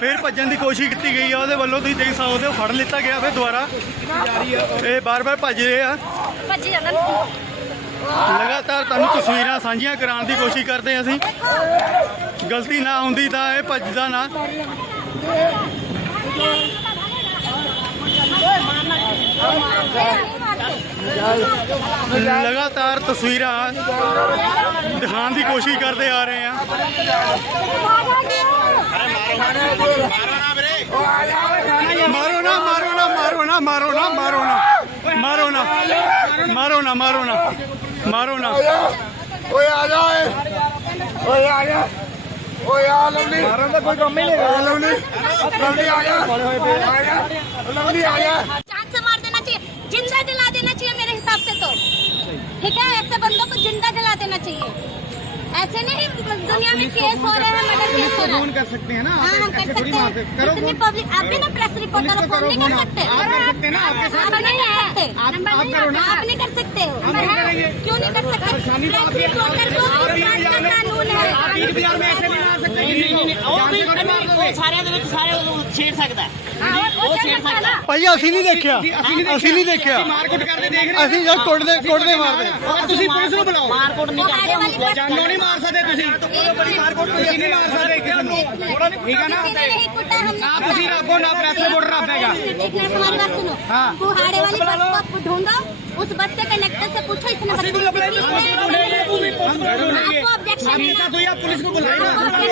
ਫਿਰ ਭੱਜਣ ਦੀ ਕੋਸ਼ਿਸ਼ ਕੀਤੀ ਗਈ ਆ ਉਹਦੇ ਵੱਲੋਂ ਤੁਸੀਂ ਦੇਖ ਸਕਦੇ ਹੋ ਫੜ ਲਿੱਤਾ ਗਿਆ ਫਿਰ ਦੁਬਾਰਾ ਇਹ ਬਾਰ-ਬਾਰ ਭੱਜ ਰਹੇ ਆ ਭੱਜ ਜਾਂਦਾ ਲਗਾਤਾਰ ਤੁਹਾਨੂੰ ਤਸਵੀਰਾਂ ਸਾਂਝੀਆਂ ਕਰਾਉਣ ਦੀ ਕੋਸ਼ਿਸ਼ ਕਰਦੇ ਅਸੀਂ ਗਲਤੀ ਨਾ ਹੁੰਦੀ ਤਾਂ ਇਹ ਭੱਜਦਾ ਨਾ ਲਗਾਤਾਰ ਤਸਵੀਰਾਂ ਦਿਖਾਉਣ ਦੀ ਕੋਸ਼ਿਸ਼ ਕਰਦੇ ਆ ਰਹੇ ਆ मारो ना मारो ना मारो ना मारो ना मारो ना मारो ना मारो ना मारो ना मारो ना ओए आ जा ओए आ जा ओए आ लवली मारो ना कोई कम ही लेगा लवली लवली आ आ जा लवली आ जा चांद से मार देना चाहिए जिंदा जला देना चाहिए मेरे हिसाब से तो ठीक है ऐसे बंदों को जिंदा जला देना चाहिए ऐसे नहीं दुनिया में केस हो रहे हैं मर्डर केस हो रहा कर सकते हैं ना हम कर सकते हैं इतनी पब्लिक आप भी ना प्रेस रिपोर्टर करो फोन नहीं कर सकते आप कर सकते ना आपके साथ नहीं है आप नहीं कर सकते हो क्यों नहीं कर सकते प्रेस रिपोर्टर को दो कानून है ਸਾਰਿਆਂ ਦੇ ਵਿੱਚ ਸਾਰੇ ਉਹਨੂੰ ਛੇੜ ਸਕਦਾ ਉਹ ਛੇੜ ਸਕਦਾ ਭਾਈ ਅਸੀਂ ਨਹੀਂ ਦੇਖਿਆ ਅਸੀਂ ਨਹੀਂ ਦੇਖਿਆ ਮਾਰਕੁੱਟ ਕਰਦੇ ਦੇਖ ਰਹੇ ਅਸੀਂ ਜਦ ਕੁੱਟਦੇ ਕੁੱਟਦੇ ਮਾਰਦੇ ਤੁਸੀਂ ਪੁਲਿਸ ਨੂੰ ਬੁਲਾਓ ਮਾਰਕੁੱਟ ਨਹੀਂ ਕਰਦੇ ਜਾਨੋਂ ਨਹੀਂ ਮਾਰ ਸਕਦੇ ਤੁਸੀਂ ਬੜੀ ਮਾਰਕੁੱਟ ਤੁਸੀਂ ਨਹੀਂ ਮਾਰ ਸਕਦੇ ठीक है ना आप उसी रखो ना प्रेशर बोर्ड रखेगा हाँ कुहाड़े वाली बस को ढूंढो उस बस के कंडक्टर से पूछो इसने बस को आपको ऑब्जेक्शन पुलिस को बुलाएगा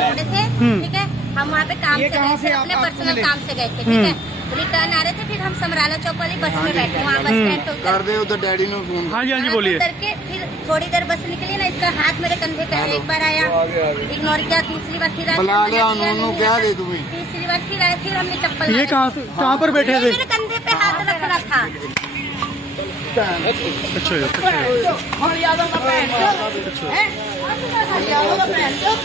हम्म। ठीक है हम वहाँ पे काम से गए थे अपने पर्सनल काम से गए थे ठीक है रिटर्न हम्म। तो आ रहे थे फिर हम समराला चौक वाली बस में हाँ बैठे हाँ वहाँ बस स्टैंड पे उतर दे उधर डैडी ने फोन हाँ जी हाँ जी हाँ, बोलिए करके फिर थोड़ी देर बस निकली ना इसका हाथ मेरे कंधे पे एक बार आया इग्नोर किया दूसरी बार फिर तीसरी बार फिर आया फिर हमने चप्पल ये कहाँ पर बैठे थे मेरे कंधे पे हाथ रखना था ਪਿੱਛੇ ਪਿੱਛੇ ਹੁਣ ਯਾਦੋਂ ਦਾ ਭੈਣ ਚੋ ਹੈ ਯਾਦੋਂ ਦਾ ਭੈਣ ਚੋ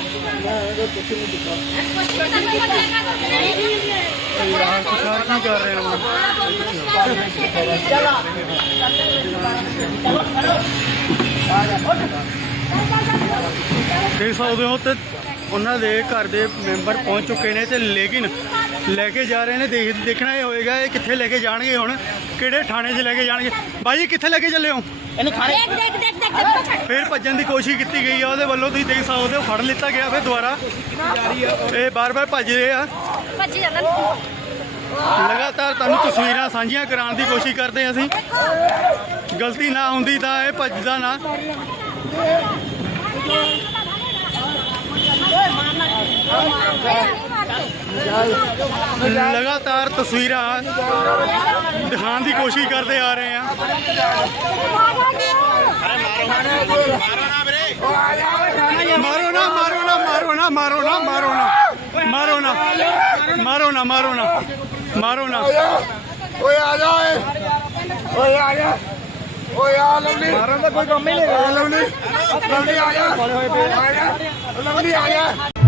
ਰਾਮ ਕਿਸਾਨ ਕੀ ਕਰ ਰਹੇ ਹੋ ਚਲਾ ਆ ਜਾ ਉੱਠ ਕੈਸਾ ਹੋ ਤੇ ਉਹਨਾਂ ਦੇ ਘਰ ਦੇ ਮੈਂਬਰ ਪਹੁੰਚ ਚੁੱਕੇ ਨੇ ਤੇ ਲੇਕਿਨ ਲੈ ਕੇ ਜਾ ਰਹੇ ਨੇ ਦੇਖ ਦੇਖਣਾ ਇਹ ਹੋਏਗਾ ਇਹ ਕਿੱਥੇ ਲੈ ਕੇ ਜਾਣਗੇ ਹੁਣ ਕਿਹੜੇ ਥਾਣੇ 'ਚ ਲੈ ਕੇ ਜਾਣਗੇ ਬਾਈ ਕਿੱਥੇ ਲੈ ਕੇ ਚੱਲੇ ਹੋ ਇਹਨੂੰ ਥਾਣੇ ਫਿਰ ਭੱਜਣ ਦੀ ਕੋਸ਼ਿਸ਼ ਕੀਤੀ ਗਈ ਆ ਉਹਦੇ ਵੱਲੋਂ ਤੁਸੀਂ ਦੇਖ ਸਕਦੇ ਹੋ ਫੜ ਲਿੱਤਾ ਗਿਆ ਫਿਰ ਦੁਬਾਰਾ ਇਹ ਬਾਰ-ਬਾਰ ਭੱਜ ਰਹੇ ਆ ਭੱਜ ਜਾਂਦਾ ਲਗਾਤਾਰ ਤੁਹਾਨੂੰ ਤਸਵੀਰਾਂ ਸਾਂਝੀਆਂ ਕਰਾਉਣ ਦੀ ਕੋਸ਼ਿਸ਼ ਕਰਦੇ ਅਸੀਂ ਗਲਤੀ ਨਾ ਹੁੰਦੀ ਤਾਂ ਇਹ ਭੱਜਦਾ ਨਾ ਲਗਾਤਾਰ ਤਸਵੀਰਾਂ ਦਿਖਾਉਣ ਦੀ ਕੋਸ਼ਿਸ਼ ਕਰਦੇ ਆ ਰਹੇ ਆ ਮਾਰੋ ਨਾ ਮਾਰੋ ਨਾ ਮਾਰੋ ਨਾ ਮਾਰੋ ਨਾ ਮਾਰੋ ਨਾ ਮਾਰੋ ਨਾ ਮਾਰੋ ਨਾ ਮਾਰੋ ਨਾ ਮਾਰੋ ਨਾ ਓਏ ਆ ਜਾ ਓਏ ਆ ਜਾ ਓਏ ਆ ਲਵਲੀ ਮਾਰਨ ਦਾ ਕੋਈ ਕੰਮ ਹੀ ਨਹੀਂ ਲਵਲੀ ਲਵਲੀ ਆ ਜਾ ਲਵਲੀ ਆ ਜਾ